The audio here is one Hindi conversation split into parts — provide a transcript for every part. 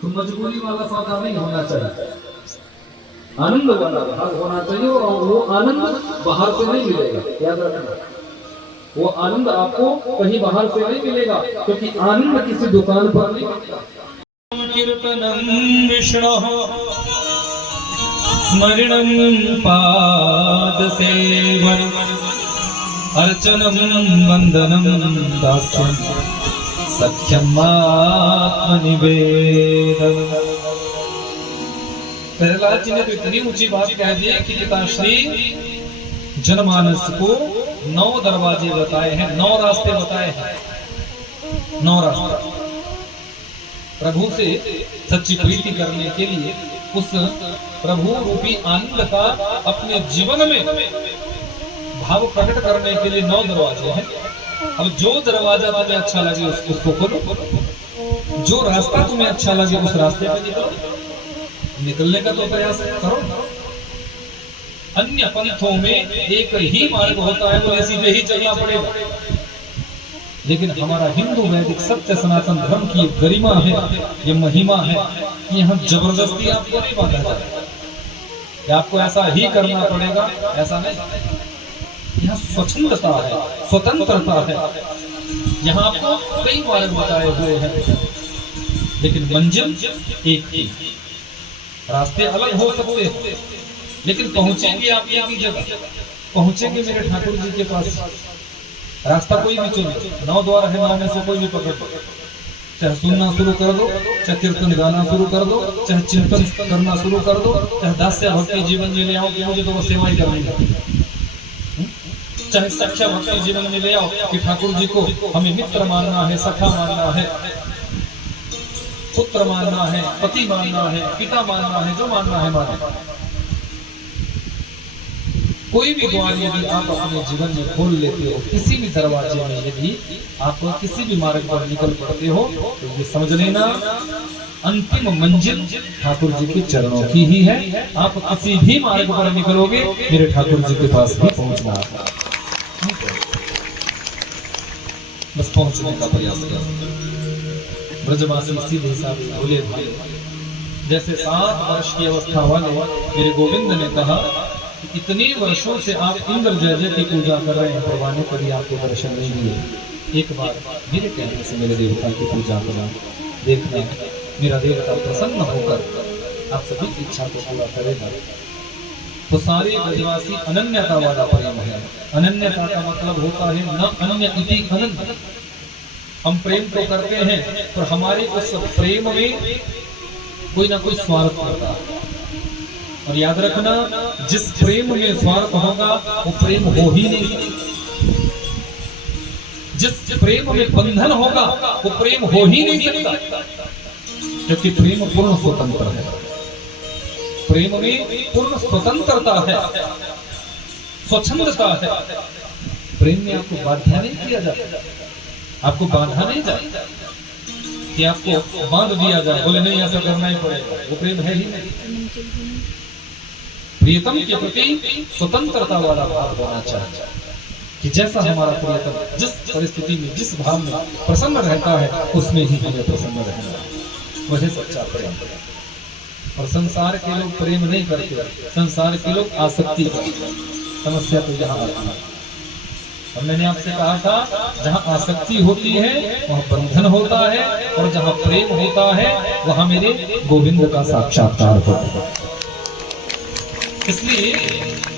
तो मजबूरी वाला सौदा नहीं होना चाहिए, आनंद वाला भाग होना चाहिए। और वो आनंद बाहर से नहीं मिलेगा, याद रखना। वो आनंद आपको कहीं बाहर से नहीं मिलेगा, क्योंकि आनंद किसी दुकान पर नहीं मिलता। कीर्तनं विष्णोः स्मरणं पादसेवनम् अर्चनं वन्दनं दास्यं सख्यम् आत्मनिवेदनम्। प्रहलाद जी ने तो इतनी ऊंची बात कह दी कि पिताश्री जनमानस को 9 दरवाजे बताए हैं, 9 रास्ते बताए हैं, 9 रास्ते प्रभु से सच्ची प्रीति करने के लिए, उस प्रभु रूपी आनंद का अपने जीवन में भाव प्रकट करने के लिए 9 दरवाजे हैं। अब जो दरवाजा तुम्हें अच्छा लगे उसको खोलो, जो रास्ता तुम्हें अच्छा लगे उस रास्ते पे निकलो, निकलने का तो प्रयास करो। अन्य पंथों में एक ही मार्ग होता है, तो सीधे ही चलना पड़ेगा। लेकिन हमारा हिंदू वैदिक सत्य सनातन धर्म की गरिमा है, ये महिमा है कि यहाँ जबरदस्ती आपको नहीं बांधा जाए कि आपको ऐसा ही करना पड़ेगा, ऐसा नहीं। यहाँ स्वच्छंदता है, स्वतंत्रता है। यहाँ आपको कई मार्ग बताए हुए हैं, लेकिन मंजिल एक ही। रास्ते अलग हो सकते हैं, लेकिन पहुंचेंगे आप एक ही जगह, पहुंचेंगे मेरे ठाकुर जी के पास। रास्ता कोई भी चुनो, 9 द्वार है, 9 में से कोई भी पकड़ लो। चाहे सुनना शुरू कर दो, चाहे कीर्तन गाना शुरू कर दो, चाहे चिंतन करना शुरू कर दो, चाहे दास्य भक्ति जीवन में ले आओ कि मुझे तो वो सेवा ही करनी है, चाहे सख्या भक्ति जीवन में ले आओ कि ठाकुर जी को हमें मित्र मानना है, सखा मानना है, पुत्र मानना है, पति मानना है, पिता मानना है, जो मानना है माने। कोई भी द्वार यदि आप अपने जीवन में खोल लेते हो, किसी भी दरवाजे में यदि आप किसी भी मार्ग पर निकल पड़ते हो, तो ये समझ लेना अंतिम मंजिल ठाकुर जी के चरणों की ही है। आप किसी भी मार्ग पर निकलोगे, मेरे ठाकुर जी के पास ही पहुंचना है, बस पहुंचने का प्रयास करो। ब्रजवासी सीधे साधे भोले भाले, जैसे 7 वर्ष की अवस्था वाले मेरे गोविंद ने कहा, इतने वर्षों से आप इंद्र जय जय की पूजा कर रहे हैं, भगवान ने कभी आपको दर्शन नहीं दिए। एक बार मेरे कहने से मेरे देवता की पूजा करना, देखना मेरा देवता प्रसन्न होकर आप सभी की इच्छा को पूरा करेगा। तो सारे ब्रजवासी अनन्यता वाला प्रेम है। अनन्यता का मतलब होता है न अन्य इति अनन्य। हम प्रेम तो करते हैं, पर हमारे उस प्रेम में कोई ना कोई स्वार्थ होता है। और याद रखना, जिस प्रेम में स्वार्थ होगा वो प्रेम हो ही नहीं सकता। जिस प्रेम में बंधन होगा वो प्रेम हो ही नहीं सकता, क्योंकि प्रेम पूर्ण स्वतंत्र है। प्रेम में पूर्ण स्वतंत्रता है, स्वच्छंदता है। प्रेम में आपको बाध्य नहीं किया जाता, आपको बांधा नहीं जाता कि आपको बांध दिया जाए, बोले नहीं ऐसा करना ही पड़ेगा, वो प्रेम है ही नहीं। प्रियतम के प्रति स्वतंत्रता वाला भाव होना चाहिए कि जैसा हमारा प्रियतम जिस परिस्थिति में, जिस भाव में प्रसन्न रहता है, उसमें ही हमें प्रसन्न रहना है। वही सच्चा प्रेम। और संसार के लोग प्रेम नहीं करते, संसार के लोग आसक्ति करते। समस्या तो यहाँ आती है। और मैंने आपसे कहा था, जहाँ आसक्ति होती है वहाँ बंधन होता है, और जहाँ प्रेम होता है वहाँ मेरे गोविंद का साक्षात्कार होता है। इसलिए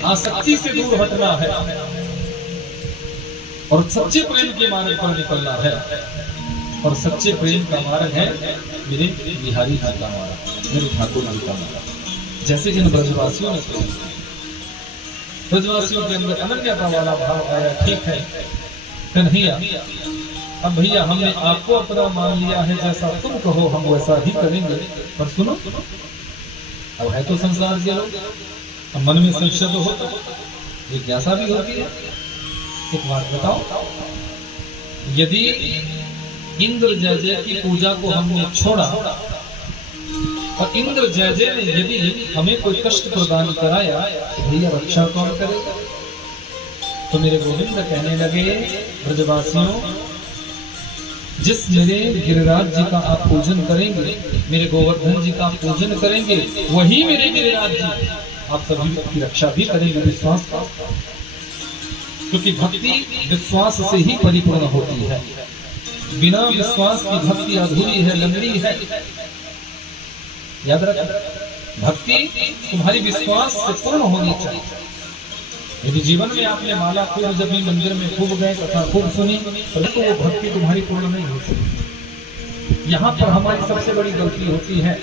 आसक्ति से दूर हटना है और सच्चे प्रेम के मार्ग पर निकलना है। और सच्चे प्रेम का मार्ग है मेरे बिहारी जी का मार्ग, मेरे ठाकुर जी का मार्ग। जैसे इन ब्रजवासियों ने, ब्रजवासियों के अंदर अनन्यता वाला भाव आया, ठीक है कन्हैया, अब भैया हमने आपको अपना मान लिया है, जैसा तुम कहो हम वैसा ही करेंगे। पर सुनो, अब है तो संसार के लोग, मन में संशय तो होता, जिज्ञासा भी होती है। एक बात बताओ, यदि इंद्र जय जय की पूजा को हमने छोड़ा और इंद्र जय जय ने यदि हमें कोई कष्ट प्रदान कराया, तो भैया रक्षा कौन करेगा? तो मेरे गोविंद कहने लगे, ब्रजवासियों जिस मेरे गिरिराज जी का आप पूजन करेंगे, मेरे गोवर्धन जी का आप पूजन करेंगे, वही मेरे गिरिराज जी आप सभी की रक्षा भी करेंगे। विश्वास, क्योंकि भक्ति विश्वास से ही परिपूर्ण होती है। बिना विश्वास की भक्ति अधूरी है, लंगड़ी है। याद रख, भक्ति तुम्हारी विश्वास से पूर्ण होनी चाहिए। यदि जीवन में आपने माला खूब जब मंदिर में खूब गए, कथा खूब सुनी, परंतु वो भक्ति तुम्हारी पूर्ण नहीं हो सकती। यहाँ पर हमारी सबसे बड़ी गलती होती है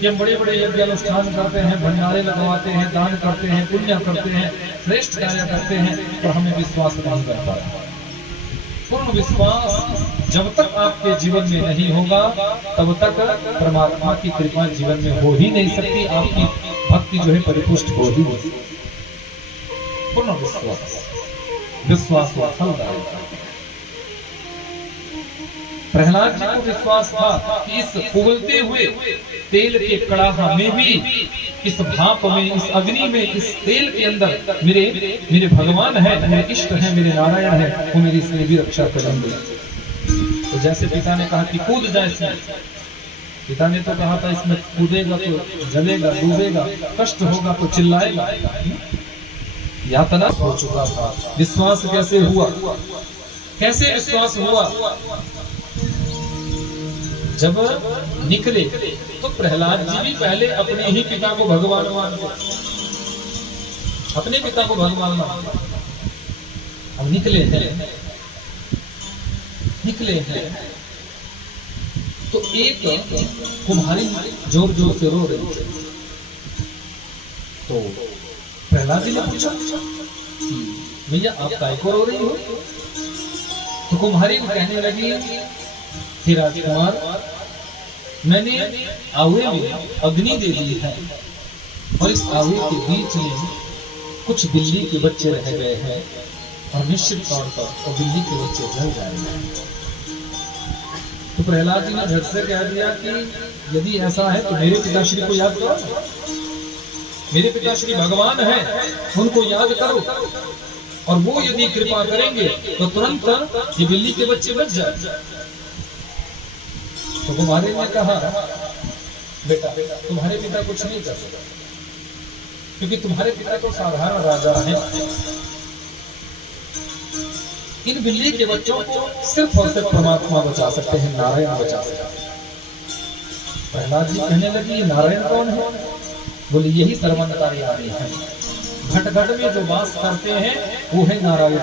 कि हम बड़े बड़े यज्ञ अनुष्ठान करते हैं, भंडारे लगवाते हैं, दान करते हैं, पुण्य करते हैं, श्रेष्ठ कार्य करते हैं, तो हमें विश्वास नहीं करता। पूर्ण विश्वास जब तक आपके जीवन में नहीं होगा, तब तक परमात्मा की कृपा जीवन में हो ही नहीं सकती। आपकी भक्ति जो है परिपुष्ट हो ही नहीं। पूर्ण विश्वास, विश्वास हुआ फलदायक। प्रहलाद जी को विश्वास था कि इस उबलते हुए तेल के कड़ाहा में भी, इस भाप में, इस अग्नि में, इस तेल के अंदर मेरे भगवान है, मेरे इष्ट है, मेरे नारायण है, वो मेरी इसमें भी रक्षा करेंगे। तो जैसे पिता ने कहा कि कूद जाए इसमें, पिता ने तो कहा था इसमें कूदेगा तो जलेगा, डूबेगा, कष्ट होगा तो चिल्लाएगा। यातना हो चुका था। विश्वास कैसे हुआ? कैसे विश्वास हुआ? जब निकले तो प्रहलाद जी भी पहले अपने ही पिता को भगवान मानते, अपने पिता को भगवान मानते। अब निकले हैं तो एक कुम्हारी जोर जोर से रो रही है। तो प्रहलाद जी ने पूछा, भैया आप काय को रो रही हो? तो कुम्हारी कहने लगी, हे राजकुमार, मैंने आवे में अग्नि दे दी है और इस आवे के बीच में कुछ बिल्ली के बच्चे रह गए हैं और निश्चित तौर पर वो बिल्ली के बच्चे जल जाएंगे। तो प्रहलाद जी ने झट से कह दिया कि यदि ऐसा है तो मेरे पिताश्री को याद करो, मेरे पिताश्री भगवान हैं, उनको याद करो, और वो यदि कृपा करेंगे तो तुरंत ये बिल्ली के बच्चे बच जाए। तो कुम्हारी ने कहा, बेटा तुम्हारे पिता कुछ नहीं कर सकते, क्योंकि तुम्हारे पिता तो साधारण राजा हैं। इन बिल्ली के बच्चों को सिर्फ और सिर्फ परमात्मा बचा सकते हैं, नारायण बचा सकते हैं। प्रहलाद जी कहने लगी, ये नारायण कौन है? बोले यही सर्वंतकारी नारी है, घट घट में जो वास करते हैं वो है नारायण।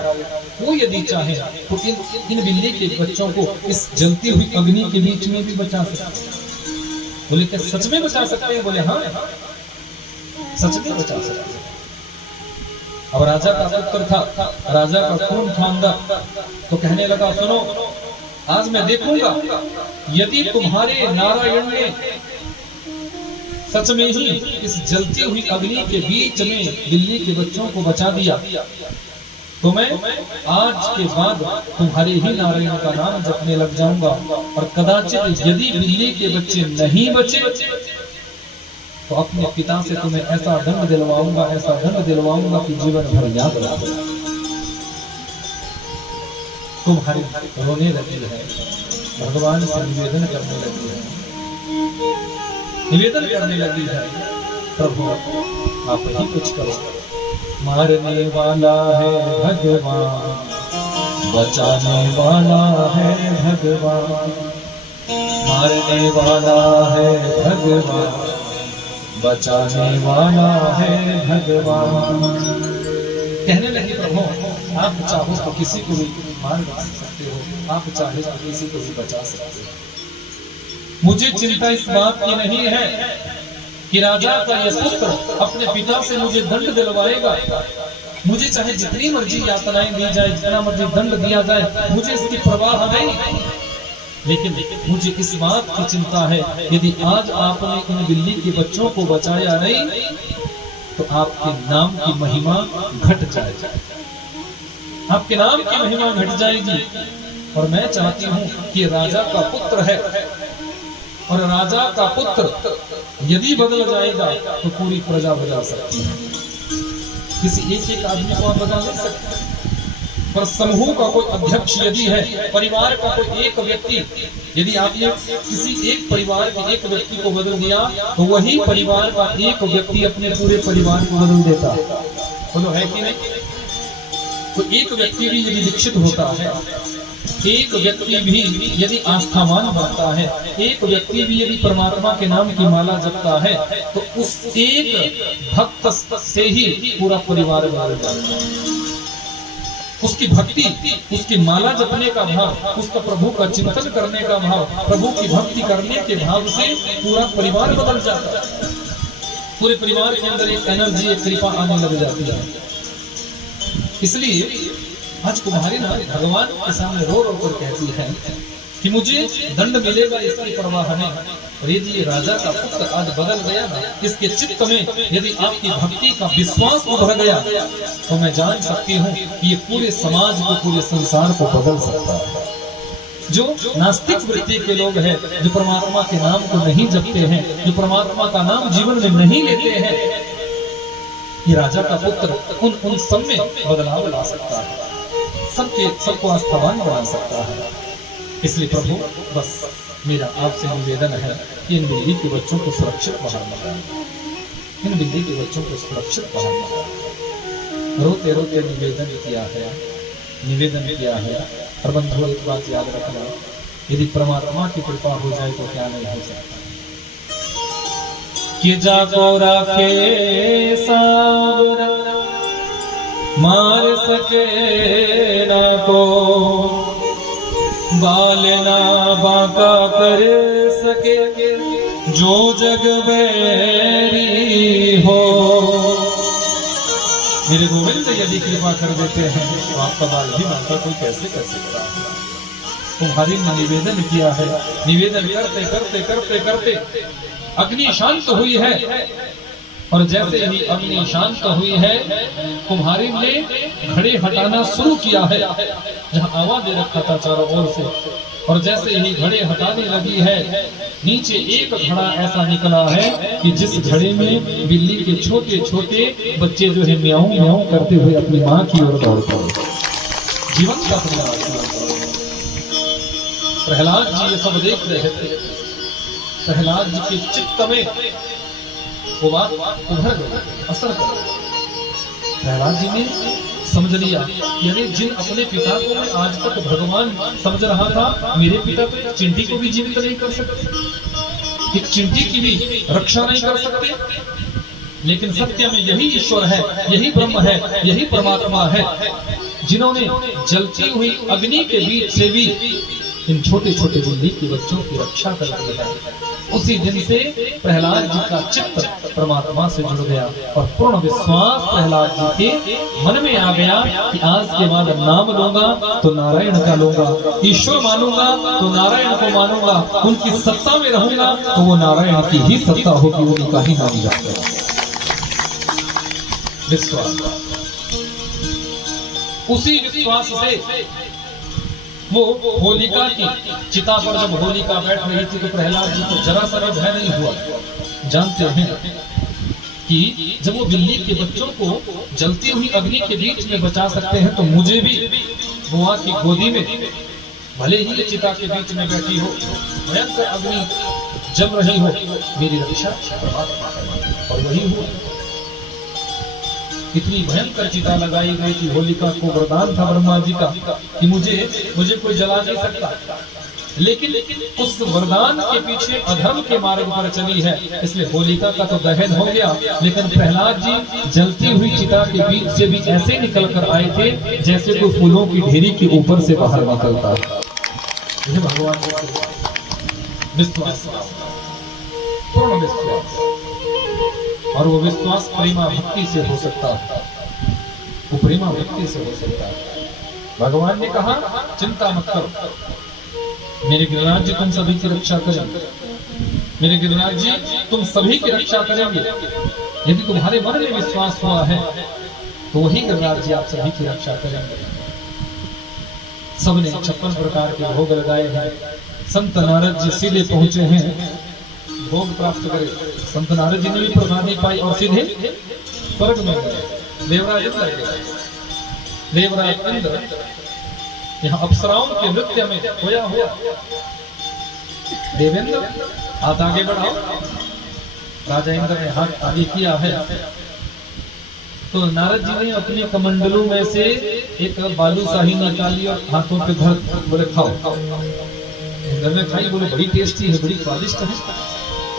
वो यदि चाहे तो इन बिल्ली के बच्चों को इस जलती हुई अग्नि के बीच में भी बचा सकते हैं। बोले क्या सच में बचा सकते हैं? बोले हाँ, सच में बचा सकते हैं। अब राजा का पुत्र था, राजा का खून था अंदर, तो कहने लगा, सुनो, आज मैं देखूंगा यदि तुम्हारे नारायण ने सच में ही इस जलती हुई अग्नि के बीच में बिल्ली के बच्चों को बचा दिया, तो मैं आज के बाद तुम्हारे ही नारायण का नाम जपने लग जाऊंगा। और कदाचित यदि बिल्ली के बच्चे नहीं बचे तो अपने पिता से तुम्हें ऐसा दंड दिलवाऊंगा, ऐसा दंड दिलवाऊंगा कि जीवन भर याद रखो। तुम्हारी रोने लगी है, भगवान से निवेदन करने लगी है, निवेदन करने लगी है, प्रभु आप ही कुछ करो। मारने वाला है भगवान, बचाने वाला है भगवान, मारने वाला है भगवान, बचाने वाला है भगवान। कहने लगी, प्रभु आप चाहो तो किसी को भी मार डाल सकते हो, आप चाहे तो किसी को भी बचा सकते हो। मुझे चिंता इस बात की नहीं है कि राजा का यह पुत्र अपने पिता से मुझे दंड दिलवाएगा। मुझे चाहे जितनी मर्जी यातनाएं दी जाए, जितना मर्जी दंड दिया जाए, मुझे इसकी परवाह नहीं। लेकिन मुझे इस बात की चिंता है, यदि आज आपने इन बिल्ली के बच्चों को बचाया नहीं तो आपके नाम की महिमा घट जाएगी, आपके नाम की महिमा घट जाएगी। और मैं चाहती हूँ कि राजा का पुत्र है, और राजा का पुत्र यदि बदल जाएगा तो पूरी प्रजा बदल सकती है। किसी एक आदमी को आप बदल नहीं सकते। पर समूह का कोई अध्यक्ष यदि है, परिवार का कोई एक व्यक्ति, यदि आपने किसी एक परिवार के एक व्यक्ति को बदल दिया तो वही परिवार का एक व्यक्ति अपने पूरे परिवार को बदल देता है। बोलो है कि नहीं? तो एक व्यक्ति भी यदि दीक्षित होता है, एक व्यक्ति भी यदि आस्थावान बनता है, एक व्यक्ति भी यदि परमात्मा के नाम की माला जपता है, तो उस एक भक्त से ही पूरा परिवार बदल जाता है। उसकी भक्ति, उसकी माला जपने का भाव, उसका प्रभु का चिंतन करने का भाव, प्रभु की भक्ति करने के भाव से पूरा परिवार बदल जाता है। पूरे परिवार के अंदर एक एनर्जी, एक कृपा आने लग जाती है। इसलिए आज कुम्हारी नारी भगवान के सामने रो रो कर कहती है कि मुझे दंड मिलेगा, इसकी परवाह नहीं। और ये राजा का पुत्र आज बदल गया ना, इसके चित्त में यदि आपकी भक्ति का विश्वास उभर गया तो मैं जान सकती हूँ कि ये पूरे समाज को, पूरे संसार को बदल सकता है। जो नास्तिक वृत्ति के लोग हैं, जो परमात्मा के नाम को नहीं जपते हैं, जो परमात्मा का नाम जीवन में नहीं लेते हैं, ये राजा का पुत्र उन सब में बदलाव ला सकता है, सबको आस्थावान बना सकता है। इसलिए प्रभु बस मेरा आपसे निवेदन है कि इन बिल्ली के बच्चों को सुरक्षित बाहर निकालें, इन बिल्ली के बच्चों को सुरक्षित बाहर निकालें। रोते रोते निवेदन किया है। और बंधुओं एक बात याद रखना, यदि परमात्मा की कृपा हो जाए तो क्या नहीं हो सकता। कि जाको राखे सावरा, मार सके ना को, बाल ना बांका कर सके, जो जग बैरी हो। मेरे गोविंद यदि कृपा कर देते हैं तो आपका बाल भी बांका कोई कैसे कर सकता है। तुम्हारी ने निवेदन किया है, निवेदन करते करते करते करते अग्नि शांत हुई है। और जैसे ही अग्नि शांत हुई है, कुम्हारी ने घड़े हटाना शुरू किया है जहां आवाज दे रखा था चारों ओर से। और जैसे ही घड़े हटाने लगी है, नीचे एक घड़ा ऐसा निकला है कि जिस घड़े में बिल्ली के छोटे छोटे बच्चे जो है म्याऊं म्याऊं करते हुए अपनी मां की ओर दौड़ते हैं। जीवन का प्रहलाद जी ये सब देख रहे थे। प्रहलाद जी के चित्त में वो बात उभर गई, असर कर गई। प्रहलाद जी ने समझ लिया, यानी जिन अपने पिता को मैं आज तक भगवान समझ रहा था, मेरे पिता तो एक चिंटी को भी जीवित नहीं कर सकते, एक चिंटी की भी रक्षा नहीं कर सकते। लेकिन सत्य में यही ईश्वर है, यही ब्रह्म है, यही परमात्मा है, जिन्होंने जलती हुई अग्नि के बीच से भी इन छोटे छोटे बिल्ली के बच्चों की रक्षा कर दी है। उसी दिन से प्रहलाद जी का चित्त परमात्मा से जुड़ गया और पूर्ण विश्वास प्रहलाद जी के मन में आ गया कि आज के बाद नाम लूंगा तो नारायण का लूंगा, ईश्वर मानूंगा तो नारायण को मानूंगा, उनकी सत्ता में रहूंगा तो वो नारायण की ही सत्ता होगी, उनका ही नाम जाएगा। विश्वास, उसी विश्वास से वो होलिका की चिता पर जब होलिका बैठ रही थी तो प्रहलाद जी को जरा सा भय नहीं हुआ। जानते हैं कि जब वो बिल्ली के बच्चों को जलती हुई अग्नि के बीच में बचा सकते हैं तो मुझे भी बुआ की गोदी में, भले ही चिता के बीच में बैठी हो, भयंकर अग्नि जल रही हो, मेरी रक्षा परमात्मा और वही हुआ। इतनी भयंकर चिता लगाई गई थी, होलिका को वरदान था ब्रह्मा जी का कि मुझे कोई जला नहीं सकता, लेकिन उस वरदान के पीछे अधर्म के मार्ग पर चली है, इसलिए होलिका का तो दहन हो गया। लेकिन प्रहलाद जी जलती हुई चिता के बीच से भी ऐसे निकल कर आए थे जैसे कोई फूलों की ढेरी के ऊपर से बाहर निकलता। भगवान विश्वास, पूर्ण विश्वास, और वो विश्वास प्रेमा भक्ति से हो सकता है, वो प्रेमा भक्ति से हो सकता है। भगवान ने कहा चिंता मत करो, मेरे गिरिराज जी तुम सभी की रक्षा करेंगे, मेरे गिरिराज जी तुम सभी की रक्षा करेंगे। यदि तुम्हारे मन में विश्वास हुआ है तो वही गिरिराज जी आप सभी की रक्षा करेंगे। सबने 56 प्रकार के भोग लगाए हैं। संत नारद जी सीधे पहुंचे हैं भोग प्राप्त करे। संत नारद जी ने भी प्रसादी पाई और सीधे स्वर्ग में गए, देवराज कर गए। देवराज इंद्र यहाँ अप्सराओं के नृत्य में खोया हुआ। देवेंद्र हाथ आगे बढ़ाओ। राजा इंद्र ने हाथ आगे किया है तो नारद जी ने अपने कमंडलों में से एक बालूशाही निकाली और हाथों पे धर बोले खाओ। घर में खाई, बोले बड़ी टेस्टी है, बड़ी स्वादिष्ट है।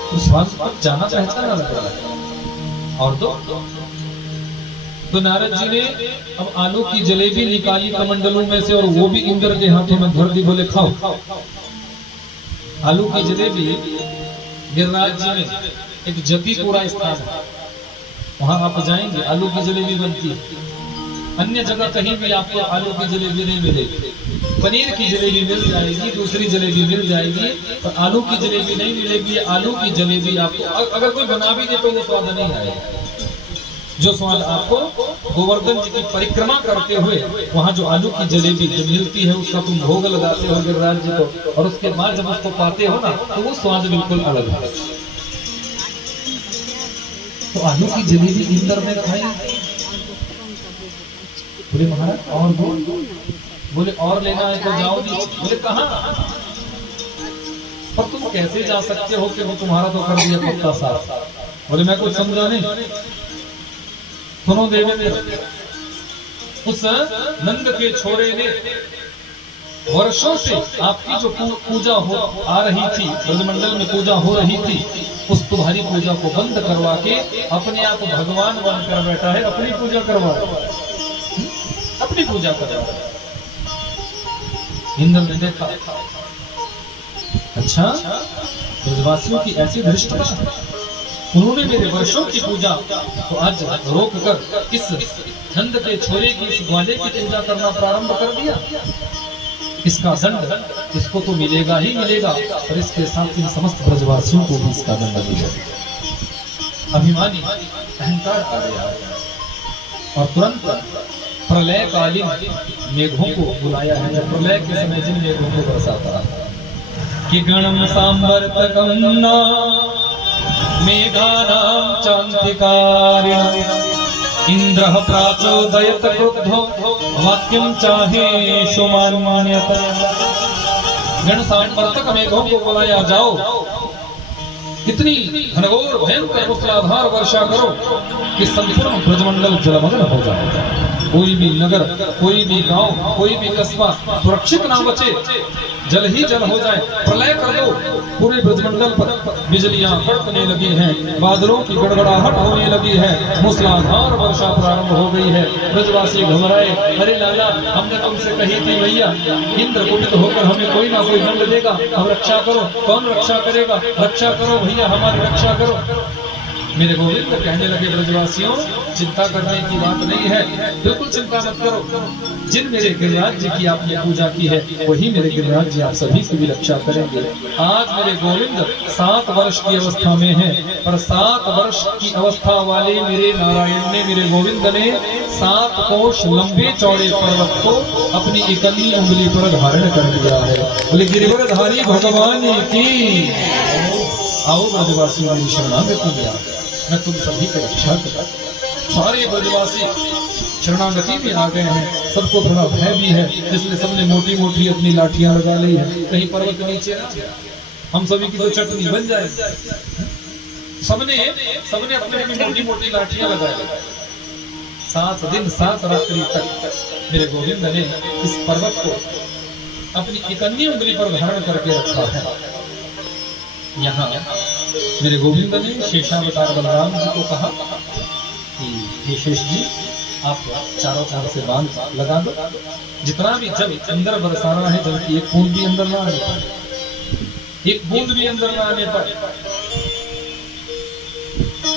तो स्वाद जाना पहचाना लग रहा है। और तो नारद जी ने अब आलू की जलेबी निकाली कमंडलों में से और वो भी इंद्र के हाथों में धर दी, बोले खाओ। आलू की जलेबी गिरिराज जी में एक जतीपुरा स्थान है, वहां आप जाएंगे आलू की जलेबी बनती है। अन्य जगह कहीं भी आपको आलू की जलेबी नहीं मिलेगी। पनीर की जलेबी मिल जाएगी, दूसरी जलेबी मिल जाएगी, पर आलू की जलेबी नहीं मिलेगी। आलू की जलेबी आपको अगर कोई बना भी दे तो वो स्वाद नहीं आएगा। जो स्वाद आपको गोवर्धन जी की परिक्रमा करते हुए वहां जो आलू की जलेबी जो मिलती है उसका तुम भोग लगाते हो गिरिराज जी को, और उसके बाद जब उसको पाते हो ना तो वो स्वाद बिल्कुल अलग है। तो आलू की जलेबी इंद्र ने खाई। बोले महाराज और बोले और लेना है तो जाओ नीचे। बोले कहाँ? पर तुम कैसे जा सकते हो कि वो तुम्हारा तो कर दिया पत्ता साफ। बोले मैं कुछ समझा नहीं। सुनो देवेंद्र, उस नंद के छोरे ने वर्षों से आपकी जो पूजा हो आ रही थी, ब्रजमंडल में पूजा हो रही थी, उस तुम्हारी पूजा को बंद करवा के अपने आप भगवान बनकर बैठा है। अपनी पूजा करवा, अपनी पूजा करवा। इंद्र ने देखा, अच्छा ब्रजवासियों की ऐसी धृष्टता, उन्होंने मेरे वर्षों की पूजा तो आज रोक कर इस नंद के छोरे की इस ग्वाले की पूजा करना प्रारंभ कर दिया। इसका दंड इसको तो मिलेगा ही मिलेगा, और इसके साथ इन समस्त ब्रजवासियों को भी इसका दंड मिलेगा। अभिमानी अहंकार आ गया और तुरंत प्रलयकालीन मेघों को बुलाया है। जब प्रलय के समय जिन मेघों को बरसाता कि गणम सांवर्तकम मेघानां चान्तिकारिण इंद्रः प्राचोदयत क्रुद्धो वाक्यं चाहे शुमान्यत। गण सांवर्तक मेघों को बुलाया, जाओ इतनी घनघोर भयंकर मूसलाधार वर्षा करो कि संपूर्ण ब्रजमंडल जलमग्न हो जाए। कोई भी नगर, कोई भी गांव, कोई भी कस्बा सुरक्षित ना बचे, जल ही जल हो जाए। प्रलय कर दो। पूरे ब्रजमंडल पर बिजलियां कड़कने लगी हैं, बादलों की गड़गड़ाहट होने लगी है, मूसलाधार वर्षा प्रारंभ हो गई है। ब्रजवासी घबराए, अरे लाला हमने तुमसे कही थी भैया इंद्र कुपित होकर हमें कोई ना कोई दंड देगा, अब रक्षा करो। कौन रक्षा करेगा? रक्षा करो भैया, हमारी रक्षा करो। मेरे गोविंद कहने लगे, ब्रजवासियों चिंता करने की बात नहीं है, बिल्कुल चिंता मत करो। जिन मेरे गिरिराज जी की आपने पूजा की है वही मेरे गिरिराज जी आप सभी की भी रक्षा करेंगे। आज मेरे गोविंद 7 वर्ष की अवस्था में है, पर 7 वर्ष की अवस्था वाले मेरे नारायण ने, मेरे गोविंद ने 7 कोश लंबे चौड़े पर्वत को अपनी इकन्नी उंगली पर धारण कर दिया है। बोले गिरिवरधारी भगवान की। आओ ब्रजवासियों मेरी शरणागति में आ, मैं तुम सभी की रक्षा करूं। सारे ब्रजवासी शरणागति में आ गए हैं। सबको थोड़ा भय भी है, इसलिए सबने मोटी मोटी अपनी लाठियां लगा ली है, कहीं पर्वत नीचे ना हम सभी की तो चटनी बन जाए। सबने अपनी अपनी मोटी मोटी लाठियां लगाई। 7 दिन 7 रात्रि तक मेरे गोविंद ने इस पर्वत को अपनी इकन्नी उंगली पर धारण करके रखा है। यहाँ मेरे गोविंद ने शेषावतार बलराम जी को कहा कि हे शेष जी आप चारों तरफ से बांध लगा दो, जितना भी जल अंदर बरसाना है जल की एक बूंद भी अंदर ना आने पाए, एक बूंद भी अंदर ना आने पाए।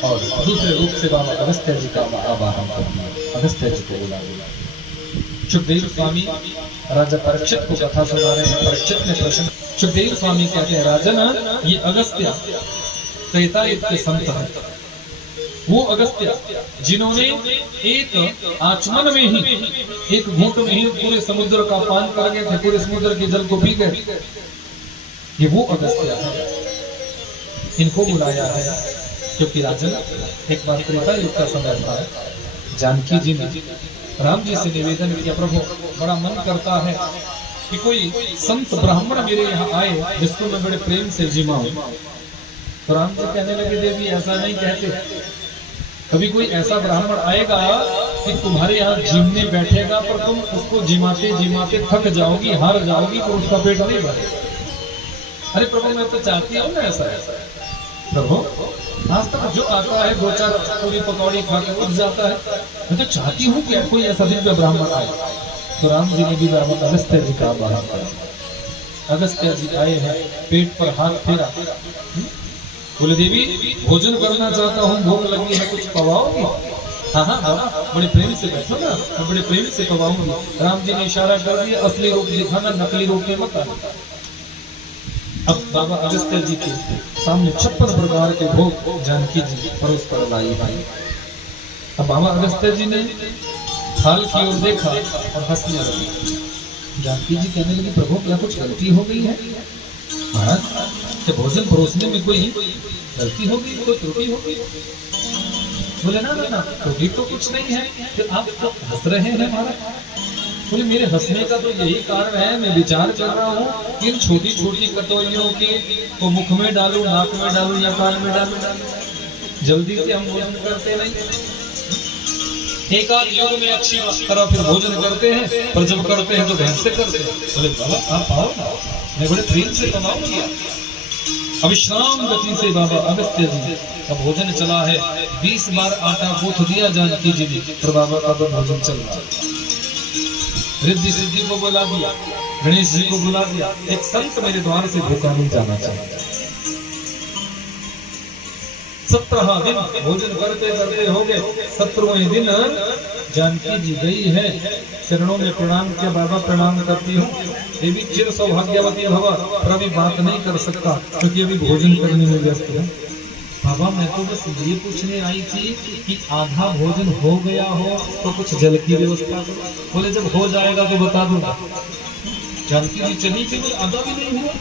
और दूसरे रूप से बाबा अगस्त्य जी का आवाहन कर दिया, अगस्त्य जी को बुला दिया। सुखदेव स्वामी राजा परीक्षित को कथा सुना रहे हैं। परीक्षित ने प्रश्न, सुखदेव स्वामी कहते हैं राजन ये अगस्त्य त्रेतायुग के संत हैं। वो अगस्त्य जिन्होंने एक आचमन में ही, एक घूंट में ही पूरे समुद्र का पान कर गए थे, पूरे समुद्र के जल को पी गए, ये वो अगस्त्य है। इनको बुलाया है क्योंकि राजन एक बार त्रेतायुग का समय था, जानकी जी ने राम जी से निवेदन किया, प्रभु बड़ा मन करता है कि कोई संत ब्राह्मण मेरे यहाँ आए जिसको मैं बड़े प्रेम से जिमाऊं। तो राम जी कहने लगे, देवी ऐसा नहीं कहते, कभी कोई ऐसा ब्राह्मण आएगा कि तुम्हारे यहाँ जिमने बैठेगा पर तुम उसको जिमाते जिमाते थक जाओगी, हार जाओगी, तो उसका पेट नहीं भरेगा। अरे प्रभु मैं तो चाहती हूँ ना ऐसा ऐसा। प्रभु आज तक जो आता है 2-4 पूरी पकौड़ी खाकर उठ जाता है, मैं तो चाहती हूँ कि कोई ऐसा दिव्य ब्राह्मण आए। तो राम जी ने भी ब्राह्मण अगस्त्य जी का आह्वान किया। अगस्त्य जी आए हैं, पेट पर हाथ फेरा, बोले देवी भोजन करना चाहता हूँ, भूख लगी है, कुछ पवाओगी? हाँ हाँ बाबा बड़े प्रेम से बैठो ना, मैं बड़े प्रेम से पवाऊंगी। राम जी ने इशारा कर दिया, असली रूप दिखाना, नकली रूप में मत आना। अब बाबा अगस्त्य जी के सामने 56 प्रकार के भोग जानकी जी परोस कर लाई भाई। अब बाबा अगस्त्य जी ने थाल की ओर देखा और हंसने लगे। जानकी जी कहने लगी, प्रभु क्या कुछ गलती हो गई है? महाराज भोजन परोसने में कोई गलती हो गई, कोई त्रुटि हो गई? बोले ना ना ना, त्रुटि तो कुछ नहीं है, तो आप तो हंस रहे हैं महाराज। बोले मेरे हंसने का तो यही कारण है, मैं विचार कर रहा हूँ कि इन छोटी छोटी कटोरियों की को मुख में डालूं, नाक में डालूं या कान में डालूं। जल्दी से हम भोजन करते नहीं, एक आध युग में अच्छी तरह फिर भोजन करते हैं, पर जब करते हैं तो ढंग से करते हैं। बोले बाबा आप आओ ना, मैं बड़े प्रेम से कमाऊंगी। अविश्राम गति से बाबा अगस्त्य जी का भोजन चला है। 20 बार आटा गूंथ दिया जानकी जी ने, पर बाबा का भोजन चल रहा है। रिद्धि सिद्धि को बुला दिया, गणेश जी को बुला दिया, एक संत मेरे द्वार से भूखा नहीं जाना चाहिए। 17 दिन भोजन करते करते हो गए। 17वें दिन जानकी जी गई है, चरणों में प्रणाम किया, बाबा प्रणाम करती हूँ, देवी चिर सौभाग्यवती भव। पर अभी बात नहीं कर सकता क्योंकि अभी भोजन करने में व्यस्त है। बाबा मैं तो बस ये पूछने आई थी कि आधा भोजन हो गया हो तो कुछ जल की व्यवस्था करो। बोले जब हो जाएगा तो बता दूंगा। जानकी जी चली थी, बोले आधा भी नहीं हुआ।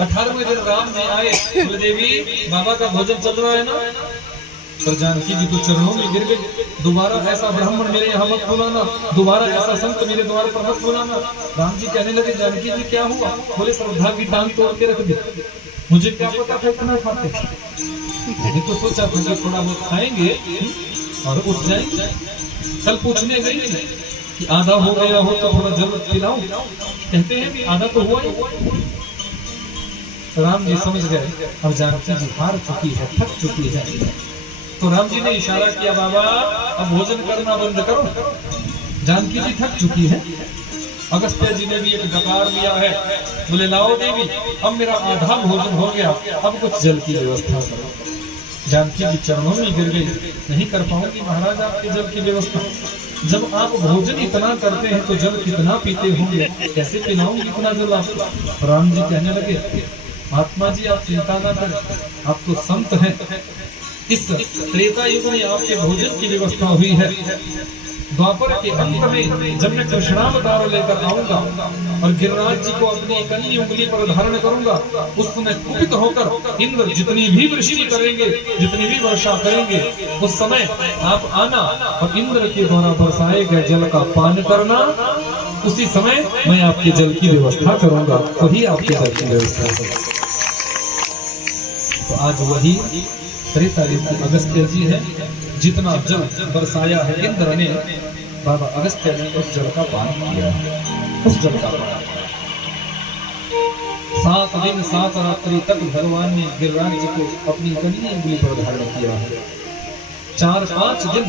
18वें दिन राम में आए, बोले देवी बाबा का भोजन चल रहा है ना? पर जानकी जी तो चरणों में गिर गई, दोबारा ऐसा ब्राह्मण मेरे यहाँ मत बुलाना, दोबारा ऐसा संत मेरे द्वार पर मत बुलाना। राम जी कहने लगे, जानकी जी क्या हुआ? बोले श्रद्धा की टांग तोड़ के रख दी। मुझे क्या पता था इतना खाते, मैंने तो सोचा था कि थोड़ा बहुत खाएंगे और उठ जाएंगे। कल पूछने गई कि आधा हो गया हो तो थोड़ा जल पिलाऊं, कहते हैं कि आधा तो हुआ ही। राम जी समझ गए अब जानकी जी हार चुकी है, थक चुकी है। तो राम जी ने इशारा किया, बाबा अब भोजन करना बंद करो, जानकी जी थक चुकी है। अगस्त्य जी ने भी एक डकार लिया है, बोले लाओ देवी अब मेरा आधा भोजन हो गया, अब कुछ जल की व्यवस्था करो। जानकी जी चरणों में गिर गई, नहीं कर पाऊंगी महाराज आपके जल की व्यवस्था। जब आप भोजन इतना करते हैं तो जल कितना पीते होंगे, कैसे पिलाऊंगी इतना जल आपको? राम जी कहने लगे, महात्मा जी आप चिंता ना करें, आप तो संत हैं। इस त्रेता युग में आपके भोजन की व्यवस्था हुई है। द्वापर के अंत में जब मैं कृष्णावतार लेकर आऊंगा और गिरिराज जी को अपनी कन्नी उंगली पर धारण करूंगा, उस समय कुपित होकर इंद्र जितनी भी वृष्टि करेंगे, जितनी भी वर्षा करेंगे, उस समय आप आना और इंद्र के द्वारा बरसाए गए जल का पान करना। उसी समय मैं आपके जल की व्यवस्था करूंगा, वही आपके जल की व्यवस्था करूंगा। तो आज वही त्रेता युग अगस्त्य जी है, जितना जल बरसाया है इंद्र ने, बाबा अगस्त्य ने उस जल का पान किया, उस जल का पान। 7 दिन 7 रात्रि तक भगवान ने गिरिराज जी को अपनी कन्नी उंगली पर धारण किया है। 4-5 दिन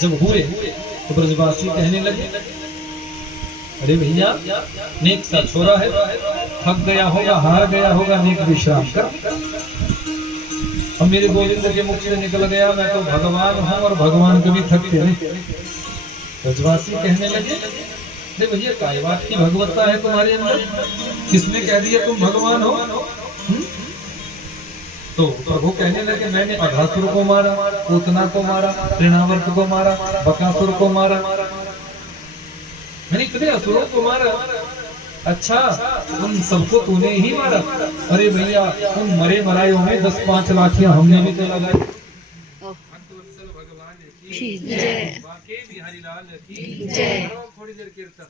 जब हुए तो ब्रजवासी कहने लगे, अरे भैया नेक सा छोरा है, थक गया होगा, हार गया होगा, नेक विश्राम कर। अब मेरे गोविंद के मुख से निकल गया, मैं तो भगवान हूँ और भगवान कभी थकते नहीं। ब्रजवासी कहने लगे, अरे भैया काय बात की भगवत्ता है तुम्हारे अंदर, किसने कह दिया तुम भगवान हो? तो प्रभु कहने लगे, मैंने अघासुर को मारा, पूतना को मारा, तृणावर्त को मारा, बकासुर को मारा, मैंने इतने असुरों को मारा। अच्छा उन सबको तूने ही मारा? अरे भैया उन मरे मरायों में 10-5 लाठियां हमने भी तो लगाई। की जय। बाके बिहारी लाल की जय। थोड़ी देर कीर्तन।